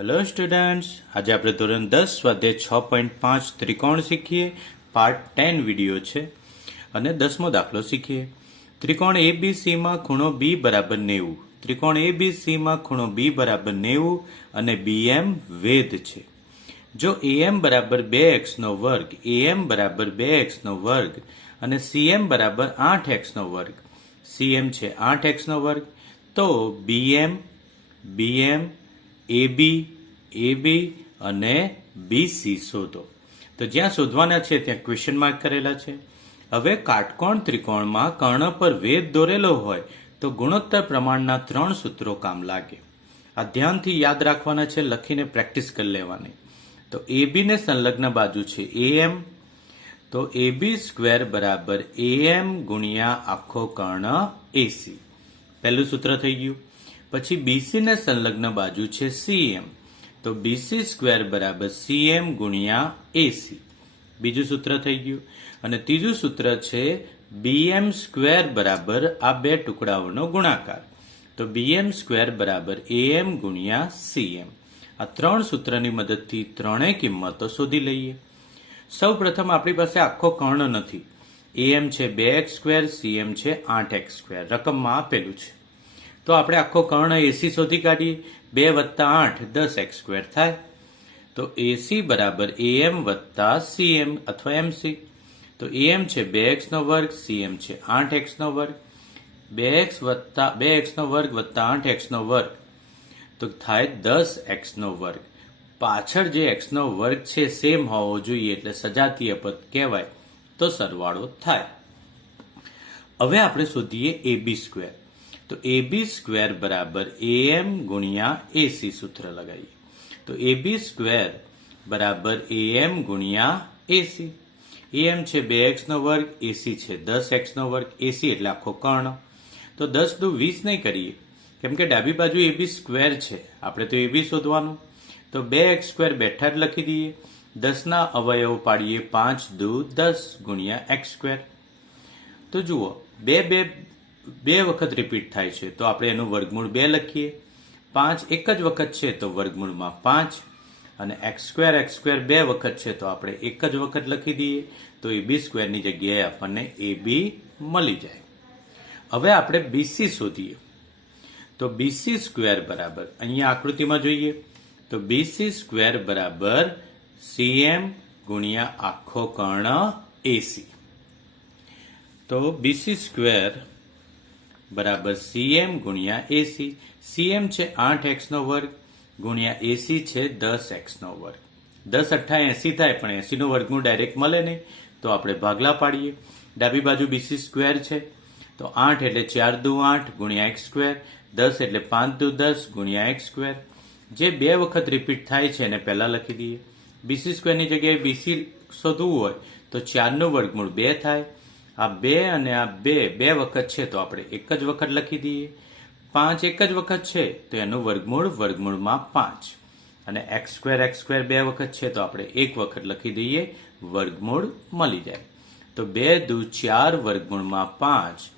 Hello students, આજે આપણે ધોરણ 10 સ્વાધ્યાય 6.5 ત્રિકોણ શીખીએ. પાર્ટ 10 વિડીયો છે અને 10મો દાખલો શીખીએ. ત્રિકોણ એબીસીમાં ખૂણો બી બરાબર 90. ત્રિકોણ એબીસીમાં ખૂણો બી બરાબર 90 અને બીએમ વેધ છે. જો એએમ બરાબર 2x નો વર્ગ, એએમ બરાબર 2x નો વર્ગ અને સીએમ બરાબર 8x નો વર્ગ, સીએમ છે 8x નો વર્ગ, તો બીએમ, બીએમ, એબી, એબી અને બીસી શોધો. તો જ્યાં શોધવાના છે ત્યાં ક્વેશ્ચન માર્ક કરેલા છે. હવે કાટકોણ ત્રિકોણમાં કર્ણ પર વેધ દોરેલો હોય તો ગુણોત્તર પ્રમાણના 3 સૂત્રો કામ લાગે. આ ધ્યાનથી યાદ રાખવાના છે, લખીને પ્રેક્ટિસ કરી લેવાની. તો એબી ને સંલગ્ન બાજુ છે એએમ, તો એબી સ્ક્વેર બરાબર એએમ ગુણ્યા આખો કર્ણ એસી. પહેલું સૂત્ર થઈ ગયું. પછી બીસી ને સંલગ્ન બાજુ છે સીએમ, તો બીસી સ્ક્વેર બરાબર સીએમ ગુણ્યા એસી. બીજું સૂત્ર થઈ ગયું. અને ત્રીજું સૂત્ર છે બીએમ સ્ક્વેર બરાબર આ બે ટુકડાઓનો ગુણાકાર, તો બીએમ સ્ક્વેર બરાબર એએમ ગુણ્યા સીએમ. આ 3 સૂત્રની મદદથી ત્રણેય કિંમતો શોધી લઈએ. સૌ પ્રથમ આપણી પાસે આખો કર્ણ નથી. એએમ છે 2x², સીએમ છે 8x², રકમમાં આપેલું છે. તો આપણે આખો કર્ણ એસી શોધી કાઢીએ. 2 + 8 10x² થાય. તો એસી બરાબર એએમ વત્તા સીએમ અથવા એમસી. તો એએમ છે 2x નો વર્ગ, સીએમ છે 8x નો વર્ગ. 2x નો વર્ગ વત્તા 8x નો વર્ગ તો થાય 10x નો વર્ગ. પાછળ જે x નો વર્ગ છે સેમ હોવો જોઈએ, એટલે સજાતીય પદ કહેવાય, તો સરવાળો થાય. હવે આપણે શોધીએ એબી સ્ક્વેર. તો એબી સ્ક્વેર બરાબર એએમ ગુણ્યા એસી સૂત્ર લગાવીએ. તો એબી સ્ક્વેર બરાબર એએમ ગુણ્યા એસી. એએમ છે 2x નો વર્ગ, એસી છે 10x નો વર્ગ. એસી એટલે આખો કર્ણ. તો 10 દુ 20 નહીં કરીએ, કેમ કે ડાબી બાજુ એબી સ્ક્વેર છે, આપણે તો એબી શોધવાનું. તો 2x² બેઠા જ લખી દઈએ. 10ના અવયવ પાડીએ, 5 દુ 10 ગુણ્યા x². તો જુઓ, બે વખત રિપીટ થાય છે, તો આપણે એનું વર્ગમૂળ 2 લખીએ. 5 એક જ વખત છે તો વર્ગમૂળમાં 5, અને x² બે વખત છે તો આપણે એક જ વખત લખી દઈએ. તો એબી સ્ક્વેરની જગ્યાએ આપણને એબી મળી જાય. હવે આપણે બીસી શોધીએ. તો બીસી સ્ક્વેર બરાબર, અહીંયા આકૃતિમાં જોઈએ તો બીસી સ્ક્વેર બરાબર સીએમ ગુણ્યા આખો કર્ણ એસી. તો બીસી સ્ક્વેર બરાબર સીએમ ગુણ્યા એસી. સીએમ છે 8x નો વર્ગ ગુણ્યા એસી છે 10x નો વર્ગ. 10 × 8 80 થાય, પણ 80 નો વર્ગમૂળ ડાયરેક્ટ મળે નહીં, તો આપણે ભાગલા પાડીએ. ડાબી બાજુ બીસી સ્ક્વેર છે, તો 8 એટલે 4 દુ 8 ગુણ્યા x², 10 એટલે 5 દુ 10 ગુણ્યા x². જે બે વખત રિપીટ થાય છે એને પહેલા લખી દઈએ. બીસી સ્ક્વેરની જગ્યાએ બીસી શોધવું હોય તો 4 નું વર્ગમૂળ 2 થાય. આ 2 અને આ 2 બે વખત છે તો આપણે એક જ વખત લખી દઈએ. 5 એક જ વખત છે તો એનું વર્ગમૂળ વર્ગમૂળમાં 5. અને x² બે વખત છે તો આપણે એક વખત લખી દઈએ, વર્ગમૂળ મળી જાય. તો 2 દુ 4 વર્ગમૂળમાં 5.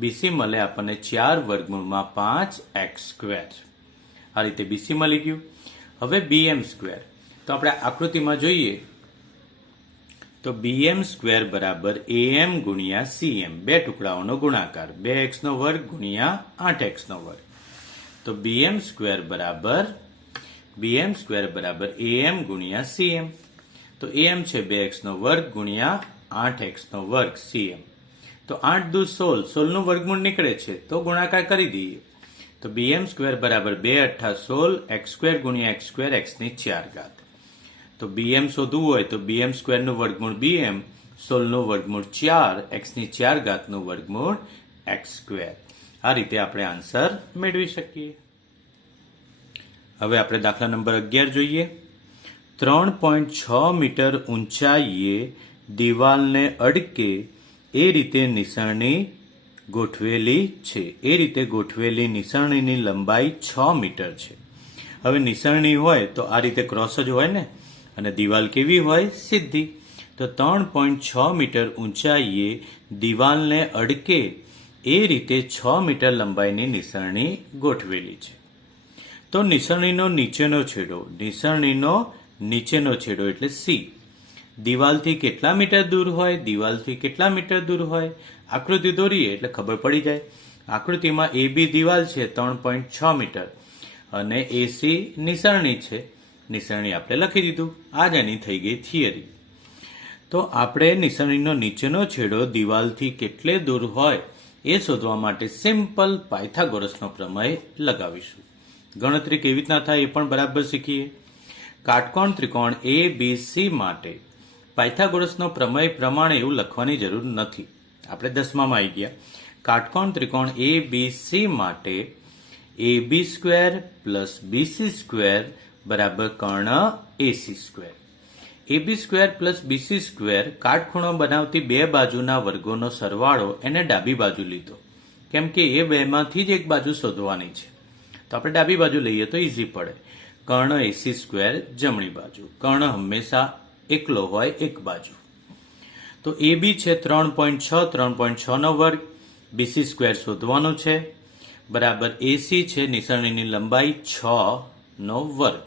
બીસી મળે આપણને 4 વર્ગમૂળમાં 5 x². આ રીતે બીસી મળી ગયું. હવે બીએમ સ્ક્વેર. તો આપણે આકૃતિમાં જોઈએ તો બીએમ સ્ક્વેર બરાબર એએમ ગુણ્યા સીએમ, બે ટુકડાઓનો ગુણાકાર, 2x નો વર્ગ ગુણ્યા 8x નો વર્ગ. તો બીએમ સ્ક્વેર બરાબર એએમ ગુણ્યા સીએમ. તો એમ છે 2x નો વર્ગ ગુણ્યા 8x નો વર્ગ સીએમ. તો 8 દુ 16, 16 નું વર્ગમૂળ નીકળે છે તો ગુણાકાર કરી દઈએ. તો બીએમ સ્ક્વેર બરાબર 2 × 8 16, x² ગુણ્યા x² x ની 4 ઘાત. તો બીએમ શોધવું હોય તો બીએમ સ્ક્વેરનું વર્ગમૂળ બીએમ, 16 નું વર્ગમૂળ 4, x ની 4 ઘાતનું વર્ગમૂળ x². આ રીતે આપણે આન્સર મેળવી શકીએ. હવે આપણે દાખલા નંબર 11 જોઈએ. 3.6 મીટર ઊંચાઈએ દિવાલને અડકે એ રીતે નિસરણી ગોઠવેલી છે. એ રીતે ગોઠવેલી નિસરણીની લંબાઈ 6 મીટર છે. હવે નિસરણી હોય તો આ રીતે ક્રોસ જ હોય ને, અને દિવાલ કેવી હોય? સીધી. તો 3.6 મીટર ઊંચાઈએ દિવાલને અડકે એ રીતે 6 મીટર લંબાઈની નિસરણી ગોઠવેલી છે. તો નિસરણીનો નીચેનો છેડો એટલે સી દિવાલથી કેટલા મીટર દૂર હોય, દિવાલથી કેટલા મીટર દૂર હોય, આકૃતિ દોરીએ એટલે ખબર પડી જાય. આકૃતિમાં એ બી દિવાલ છે 3.6 મીટર અને એસી નિસરણી છે. નિસરણી આપણે લખી દીધું. આ જ એની થઈ ગઈ થિયરી. તો આપણે નિસરણીનો નીચેનો છેડો દિવાલથી કેટલે દૂર હોય એ શોધવા માટે સિમ્પલ પાયથાગોરસનો પ્રમેય લગાવીશું. ગણતરી કેવી રીતના થાય એ પણ બરાબર શીખીએ. કાટકોણ ત્રિકોણ એ બી સી માટે પાયથાગોરસનો પ્રમેય પ્રમાણે એવું લખવાની જરૂર નથી. આપણે 10મામાં આવી ગયા. કાટકોણ ત્રિકોણ એ બી સી માટે A B square plus BC square બરાબર કર્ણ AC square. AB square plus BC square કાટખૂણો બનાવતી બે બાજુના વર્ગોનો સરવાળો એને ડાબી બાજુ લીધો, કેમ કે એ બેમાંથી જ એક બાજુ શોધવાની છે. તો આપણે ડાબી બાજુ લઈએ તો ઇઝી પડે. કર્ણ એસી સ્ક્વેર જમણી બાજુ. કર્ણ હંમેશા એકલો હોય એક બાજુ. તો એ બી છે 3.6 નો વર્ગ. બીસી સ્ક્વેર શોધવાનો છે બરાબર એસી છે નિસરણીની લંબાઈ 6 નો વર્ગ.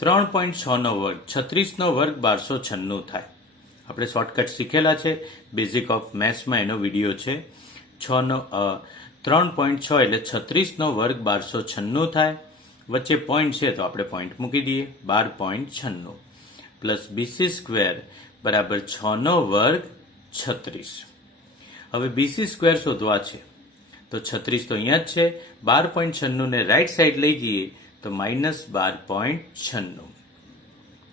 3.6 નો વર્ગ 36 નો વર્ગ 1296 થાય. આપણે શોર્ટકટ શીખેલા છે, બેઝિક ઓફ મેથ્સમાં એનો વિડીયો છે. 3.6 એટલે 36 નો વર્ગ 1296 થાય. વચ્ચે પોઈન્ટ છે તો આપણે પોઈન્ટ મૂકી દઈએ 12.96 પ્લસ બીસી સ્ક્વેર બરાબર 6 નો વર્ગ 36. હવે બીસી સ્ક્વેર શોધવા છે તો 36 તો અહીંયા જ છે. 12.96 ને રાઈટ સાઈડ લઈ જઈએ તો -12.96.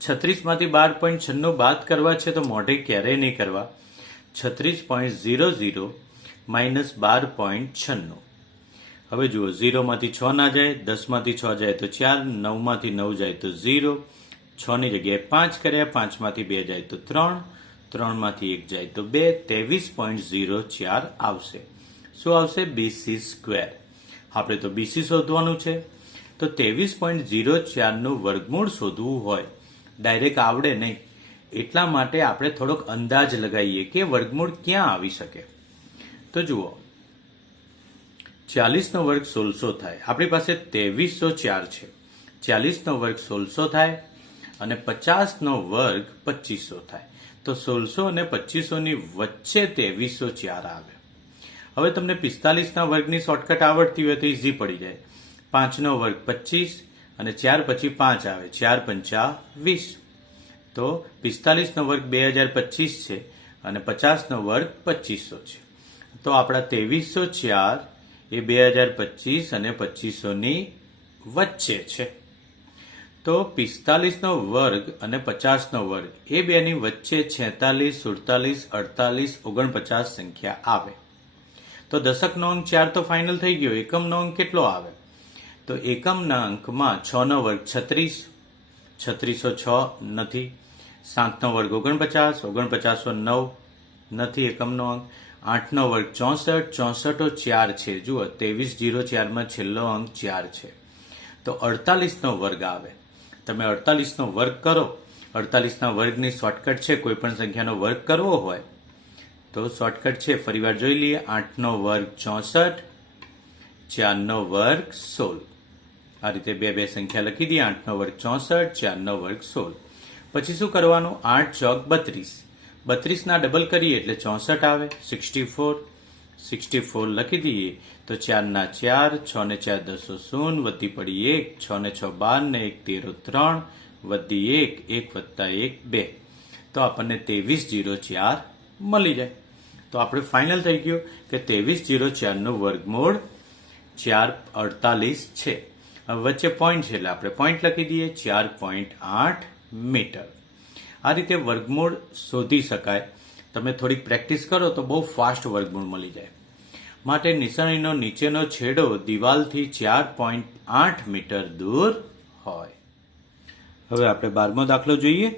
36માંથી 12.96 બાદ કરવા છે તો મોઢે ક્યારેય નહીં કરવા. 36.00 -12.96. હવે જુઓ 0માંથી 6 ના જાય, 10માંથી 6 જાય તો 4, 9માંથી 9 જાય તો 0, 6 ની જગ્યાએ 5 કર્યા, 5માંથી 2 જાય તો 3, 3માંથી 1 જાય તો 2, 23.04 આવશે. શું આવશે? BC square. આપણે તો બીસી શોધવાનું છે. તો 23.04 નું વર્ગમૂળ શોધવું હોય, ડાયરેક્ટ આવડે નહીં, એટલા માટે આપણે થોડોક અંદાજ લગાવીએ કે વર્ગમૂળ ક્યાં આવી શકે. તો જુઓ 40 નો વર્ગ 1600 થાય. આપણી પાસે 2304 છે. 40 નો વર્ગ 1600 થાય અને 50 નો વર્ગ 2500 થાય. તો 1600 અને 2500 ની વચ્ચે 2304 આવે. હવે તમને 45 ના વર્ગની શોર્ટકટ આવડતી હોય તો ઇઝી પડી જાય. 5 નો વર્ગ 25 અને 4 પછી 5 આવે, 4 પંચા 20. તો 45 નો વર્ગ 2025 છે અને 50 નો વર્ગ 2500 છે. તો આપણા 2304 એ 2025 અને 2500 ની વચ્ચે છે. તો 45 નો વર્ગ અને 50 નો વર્ગ એ બેની વચ્ચે 46, 47, 48, 49 સંખ્યા આવે. તો દશકનો અંક 4 તો ફાઇનલ થઈ ગયો. એકમનો અંક કેટલો આવે? તો એકમના અંકમાં 6 નો વર્ગ 36, 3606 નથી. 7 નો વર્ગ 49, 4909 નથી એકમનો અંક. 8 નો વર્ગ 64, 6404 છે. જુઓ 2304 માં છેલ્લો અંક 4 છે. તો 48 નો વર્ગ આવે. તમે 48 નો વર્ગ કરો. 48 ના વર્ગની શોર્ટકટ છે, કોઈ પણ સંખ્યાનો વર્ગ કરવો હોય તો શોર્ટકટ છે, ફરીવાર જોઈ લઈએ. 8 નો વર્ગ 64, 4 નો વર્ગ 16. આ રીતે બે સંખ્યા લખી દઈએ. 8 નો વર્ગ 64, 4 નો વર્ગ 16. પછી શું કરવાનું? 8 ચોક 32. 32 ના ડબલ કરીએ એટલે 64 આવે. 64, 64 લખી દઈએ તો 4 ના 4, 6 ને 4 10 0, વધી પડી 1, 6 ને 6 12 ને 1 13 3, વધી 1, 1 વત્તા 1 2. તો આપણને 2304 મળી જાય. તો આપણે ફાઇનલ થઈ ગયું કે 2304 નું વર્ગમૂળ 448 છે. હવે વચ્ચે પોઈન્ટ છે એટલે આપણે પોઈન્ટ લખી દઈએ 4.8 મીટર. આ રીતે વર્ગમૂળ શોધી શકાય. તમે થોડીક પ્રેક્ટિસ કરો તો બહુ ફાસ્ટ વર્ગમૂળ મળી જાય. માટે નિસરણીનો નીચેનો છેડો દિવાલથી 4.8 મીટર દૂર હોય. હવે આપણે 12મો દાખલો જોઈએ.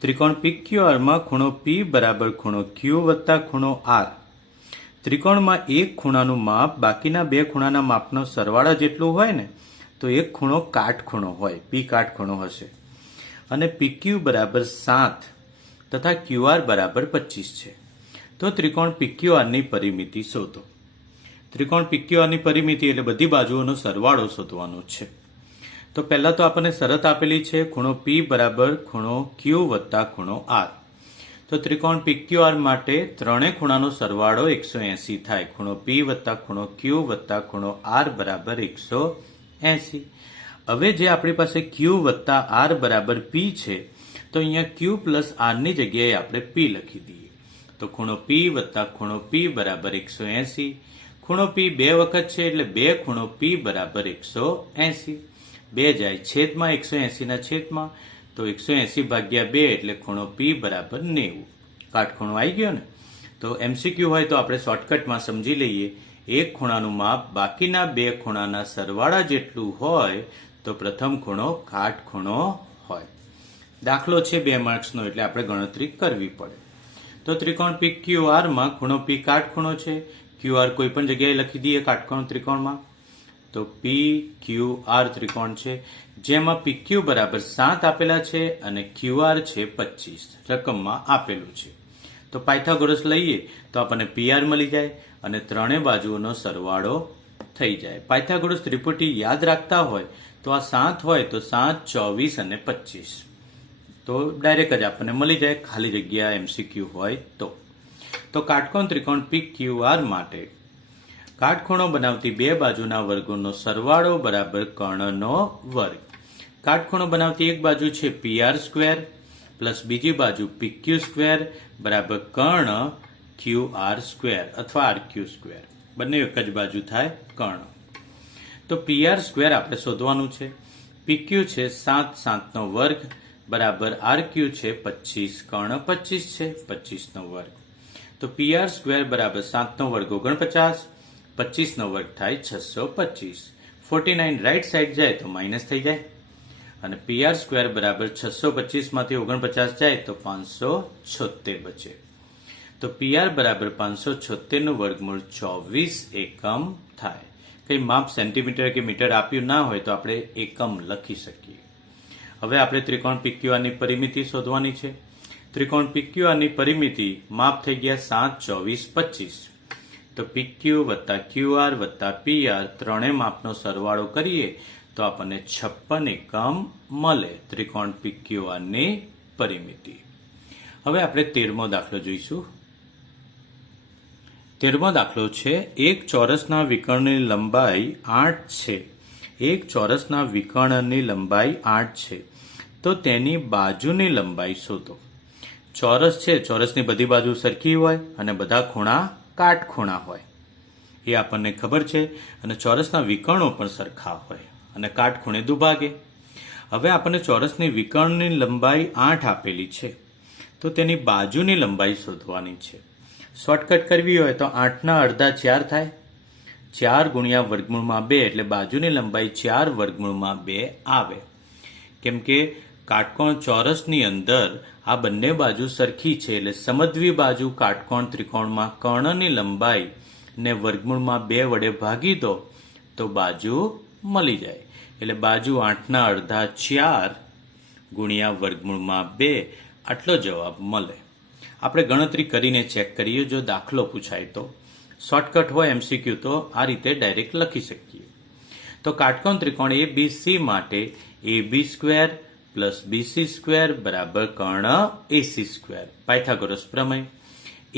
ત્રિકોણ PQRમાં ખૂણો P બરાબર ખૂણો Q વત્તા ખૂણો R. ત્રિકોણમાં એક ખૂણાનું માપ બાકીના બે ખૂણાના માપનો સરવાળા જેટલું હોય ને તો એક ખૂણો કાટખૂણો હોય, P કાટખૂણો હશે. અને PQ બરાબર 7 તથા QR બરાબર 25 છે. તો ત્રિકોણ PQR ની પરિમિતિ શોધો. ત્રિકોણ PQR ની પરિમિતિ એટલે બધી બાજુઓનો સરવાળો શોધવાનો છે. તો પહેલા તો આપણને શરત આપેલી છે ખૂણો P બરાબર ખૂણો Q વત્તા ખૂણો R. તો ત્રિકોણ PQR માટે ત્રણેય ખૂણાનો સરવાળો 180 થાય. ખૂણો P વત્તા ખૂણો Q વત્તા ખૂણો R બરાબર 180. હવે જે આપણી પાસે Q વત્તા R બરાબર P છે તો અહીંયા Q પ્લસ R ની જગ્યાએ આપણે P લખી દઈએ. તો ખૂણો P વત્તા ખૂણો P બરાબર 180. ખૂણો P બે વખત છે એટલે બે ખૂણો P બરાબર 180. બે જાય છેદમાં 180 ના છેદમાં તો 180 ભાગ્યા 2 એટલે ખૂણો P બરાબર 90. કાટખૂણો આવી ગયો ને. તો MCQ હોય તો આપણે શોર્ટકટમાં સમજી લઈએ. એક ખૂણાનું માપ બાકીના બે ખૂણાના સરવાળા જેટલું હોય તો પ્રથમ ખૂણો કાટખૂણો હોય. દાખલો છે 2 માર્ક્સનો એટલે આપણે ગણતરી કરવી પડે. તો ત્રિકોણ PQR માં ખૂણો P કાટખૂણો છે. QR કોઈ પણ જગ્યાએ લખી દઈએ કાટખૂણો ત્રિકોણમાં. તો PQR ત્રિકોણ છે જેમાં PQ બરાબર 7 આપેલા છે અને QR છે 25 રકમમાં આપેલું છે. તો પાયથાગોરસ લઈએ તો આપણને PR મળી જાય અને ત્રણેય બાજુઓનો સરવાળો થઈ જાય. પાયથાગોરસ ત્રિપુટી યાદ રાખતા હોય તો આ 7 હોય તો 7, 24 અને 25 તો ડાયરેક્ટ જ આપણને મળી જાય ખાલી જગ્યા MCQ હોય તો. તો કાટકોણ ત્રિકોણ PQR માટે કાટખૂણો બનાવતી બે બાજુના વર્ગોનો સરવાળો બરાબર કર્ણનો વર્ગ. કાટખૂણો બનાવતી એક બાજુ છે PR² પ્લસ બીજી બાજુ PQ² બરાબર કર્ણ QR² અથવા RQ². બંને એક જ બાજુ થાય કર્ણ. તો PR² આપણે શોધવાનું છે. PQ છે 7, 7 નો વર્ગ બરાબર RQ છે 25, કર્ણ 25 છે 25 નો વર્ગ. તો PR² બરાબર 7 નો વર્ગ 49, 25 નો વર્ગ થાય 625. 49 રાઈટ સાઈડ જાય તો માઇનસ થઈ જાય અને PR² બરાબર 625 માંથી 49 જાય તો 576 બચે. તો PR બરાબર 576 નું વર્ગમૂળ 24 એકમ થાય. કઈ માપ સેન્ટીમીટર કે મીટર આપ્યું ના હોય તો આપણે એકમ લખી શકીએ. હવે આપણે ત્રિકોણ PQR ની પરિમિતિ શોધવાની છે. ત્રિકોણ PQR ની પરિમિતિ માપ થઈ ગયા 7, 24, 25. તો PQ વત્તા QR વત્તા PR ત્રણેય માપનો સરવાળો કરીએ તો આપણને 56 એકમ મળે ત્રિકોણ PQR ની પરિમિતિ. હવે આપણે 13મો દાખલો જોઈશું. 13મો દાખલો છે એક ચોરસના વિકર્ણની લંબાઈ 8 છે. એક ચોરસના વિકર્ણની લંબાઈ 8 છે તો તેની બાજુની લંબાઈ શોધો. ચોરસ છે, ચોરસની બધી બાજુ સરખી હોય અને બધા ખૂણા કાટખૂણા હોય એ આપણને ખબર છે અને ચોરસના વિકર્ણો પણ સરખા હોય અને કાટખૂણે દુભાગે. હવે આપણને ચોરસની વિકર્ણની લંબાઈ 8 આપેલી છે તો તેની બાજુની લંબાઈ શોધવાની છે. શોર્ટકટ કરવી હોય તો 8 ના અડધા 4 થાય. 4 ગુણ્યા વર્ગમૂળમાં 2 એટલે બાજુની લંબાઈ 4 વર્ગમૂળમાં 2 આવે. કેમ કે કાટકોણ ચોરસની અંદર આ બંને બાજુ સરખી છે એટલે સમદ્વિ બાજુ કાટકોણ ત્રિકોણમાં કર્ણની લંબાઈ ને વર્ગમૂળમાં 2 વડે ભાગી દો તો બાજુ મળી જાય. એટલે બાજુ 8 ના અડધા 4 ગુણ્યા વર્ગમૂળમાં 2 આટલો જવાબ મળે. આપણે ગણતરી કરીને ચેક કરીએ જો દાખલો પૂછાય તો. શોર્ટકટ હોય MCQ તો આ રીતે ડાયરેક્ટ લખી શકીએ. તો કાટકોણ ત્રિકોણ ABC માટે AB² પ્લસ BC² બરાબર કર્ણ AC². પાયથાગોરસ પ્રમેય.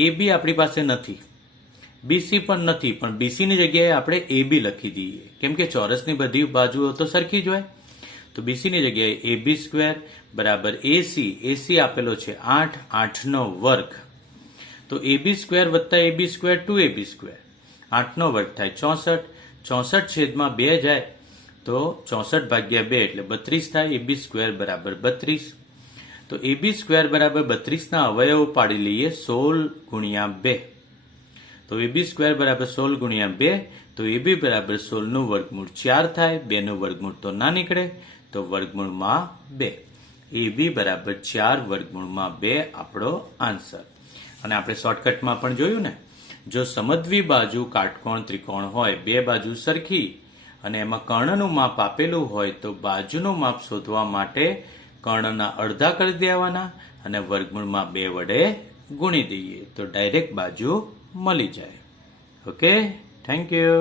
AB આપણી પાસે નથી, BC પણ નથી, પણ BC ની જગ્યાએ આપણે AB લખી દઈએ કેમ કે ચોરસની બધી બાજુઓ તો સરખી જ હોય. તો BC ની જગ્યાએ AB² બરાબર AC આપેલો છે 8, 8 નો વર્ગ. તો AB² વત્તા AB² 2AB². 8 નો વર્ગ થાય 64, 64 છેદમાં 2 જાય તો 64 ભાગ્યા 2 એટલે 32 થાય. AB² બરાબર 32. તો AB² બરાબર 32 ના અવયવો પાડી લઈએ 16 ગુણ્યા 2. તો AB² બરાબર 16 ગુણ્યા 2 તો AB બરાબર 16 નું વર્ગમૂળ 4 થાય. 2 નું વર્ગમૂળ તો ના નીકળે તો વર્ગમૂળમાં 2. AB બરાબર 4 વર્ગમૂળમાં 2 આપણો આન્સર. અને આપણે શોર્ટકટમાં પણ જોયું ને, જો સમદ્વિ બાજુ કાટકોણ ત્રિકોણ હોય, બે બાજુ સરખી અને એમાં કર્ણનું માપ આપેલું હોય તો બાજુનું માપ શોધવા માટે કર્ણના અડધા કરી દેવાના અને વર્ગમૂળમાં 2 વડે ગુણી દઈએ તો ડાયરેક્ટ બાજુ મળી જાય. Okay, thank you.